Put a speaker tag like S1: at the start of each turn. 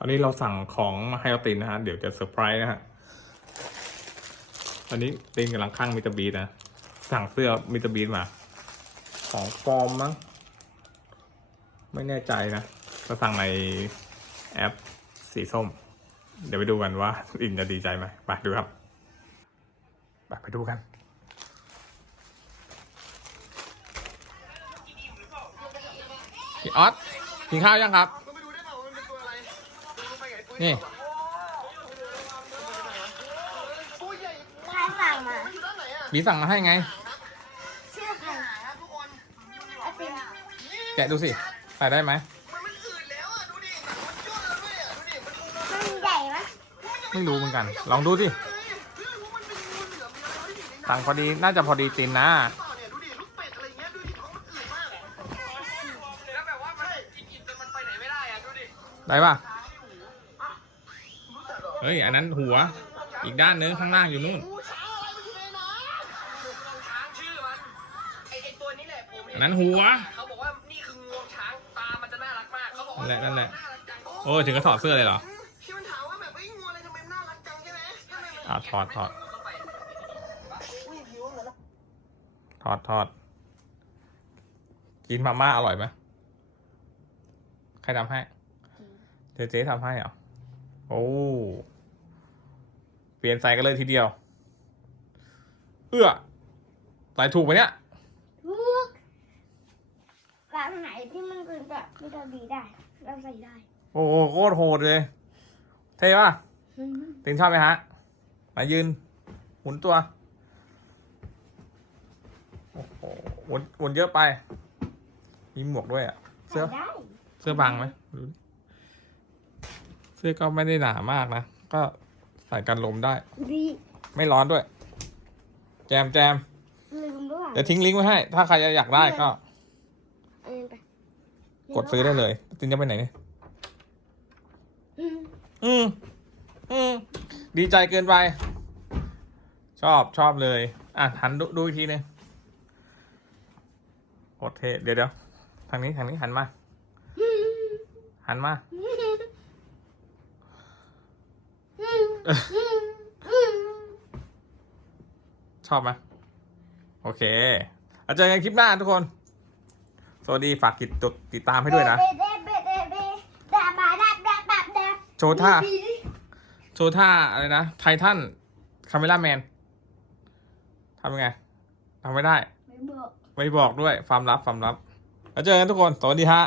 S1: ตอนนี้เราสั่งของมาให้เราตินนะฮะ เดี๋ยวจะเซอร์ไพรส์นะฮะตอนนี้ตินกำลังข้างมิสเตอร์บีนะ สั่งเสื้อมิสเตอร์บีมา ของปลอมมั้ง ไม่แน่ใจนะก็สั่งในแอปสีส้ม เดี๋ยวไปดูกันว่าอินจะดีใจไหมไปดูครับ ไปไปดูกันพี่ออสกินข้าวยังครับ
S2: นี่ตัวใหญ่
S3: ใครสั่งมา
S2: มันอยู่ด้านไหนอะ
S1: บีสั่งมาให้ไง
S3: ชื่อใคร
S2: ครับทุกคน
S3: ไอติม
S1: แกะดูสิใส่ได้ไหม
S2: มันมันอืดแล้วอะดูดิหนังมันย่นแล้วด้วยอะดูดิมันคง
S3: มันใหญ่ไหม
S1: ไม่รู้เหมือนกัน ลองดูสิ
S2: เลยเฮ้ยว่ามันเป็นงูเหลือมมีอะไรที่อยู่ในหนั
S1: สั่งพอดีน่าจะพอดีตินนะ
S2: เปล่าเนี่ยดูดิลูกเป็ดอะไรเงี้ยดูดิท้องมันอืดมากแล้วแบบว่ามันกินจนมันไปไหนไม่ได้อะ เหรอ
S1: เฮ้ย อันนั้นหัว อีกด้านนึงข้างล่างอยู่นู่น
S2: งูช้างอะไรมันอยู่ในน้ำช้างชื่อมันไอไอตัวนี้แหละผม
S1: อันนั้นหัว
S2: เขาบอกว่านี่คืองวงช้างตา มันจะน่ารักมากเขาบอกว่า
S1: นั่นแหละนั่นแหละา
S2: รักจัง
S1: โอ้ยถึงก็ถอดเสื้อเลยเหรอ
S2: ที่มันถามว่าแบบไอ้ยงูอะไรทำไมมันน่ารักจังใช่ไหมทำไมมัน
S1: อะถอดถอด
S2: เข้าไปอุ้ยผิวเหมือน
S1: ทอดทอดกินมาม่าอร่อยไหมใครทำให้ เจ๊เจ๊ทำให้เหรอ โอ้ เปลี่ยนใส่กันเลยทีเดียว เอื้อใส่ถูกไหมเนี่ย
S3: ลูกร้านไหนที่มันเป็นแบบไม่ตดีได้ เราใส่ได้
S1: โอ้โหโคตรโหดเลย เท่ป่ะ
S3: อืม
S1: ตินชอบไหมฮะ มายืน หมุนตัว โอ้โหหมุนหมุนเยอะไป มีหมวกด้วยอะ เสื้อ
S3: ใส่ได้
S1: เสื้อบางไหมดูดิ เสื้อก็ไม่ได้หนามากนะ ก็ใส่กันลมได้
S3: ดี
S1: ไม่ร้อนด้วย แจมแจม
S3: ลืมด้วย
S1: เดี๋ยวทิ้งลิงก์ไว้ให้ ถ้าใครอยากได้ก็
S3: เอาเงินไป
S1: กดซื้อได้เลยตินจะไปไหนเนี่ย
S3: อืม
S1: อืมอืมดีใจเกินไป ชอบชอบเลย อะหันดูดูอีกทีหนึงโอเคเดี๋ยวเดี๋ยวทางนี้ทางนี้หันมา หันมา ชอบไหมโอเคเอาเจอกันคลิปหน้าทุกคน สวัสดีฝากติดติดติดตามให้ด้วยนะ
S3: เบเบเบเบเบดาบาดาบดาบดาบดาบ
S1: โชว์ท่า โชว์ท่าอะไรนะ ไททันคาเมล่าแมนทำยังไงทำไม่ได้
S3: ไม่บอก
S1: ไม่บอกด้วยความลับความลับแล้วเจอกันทุกคน สวัสดีฮะ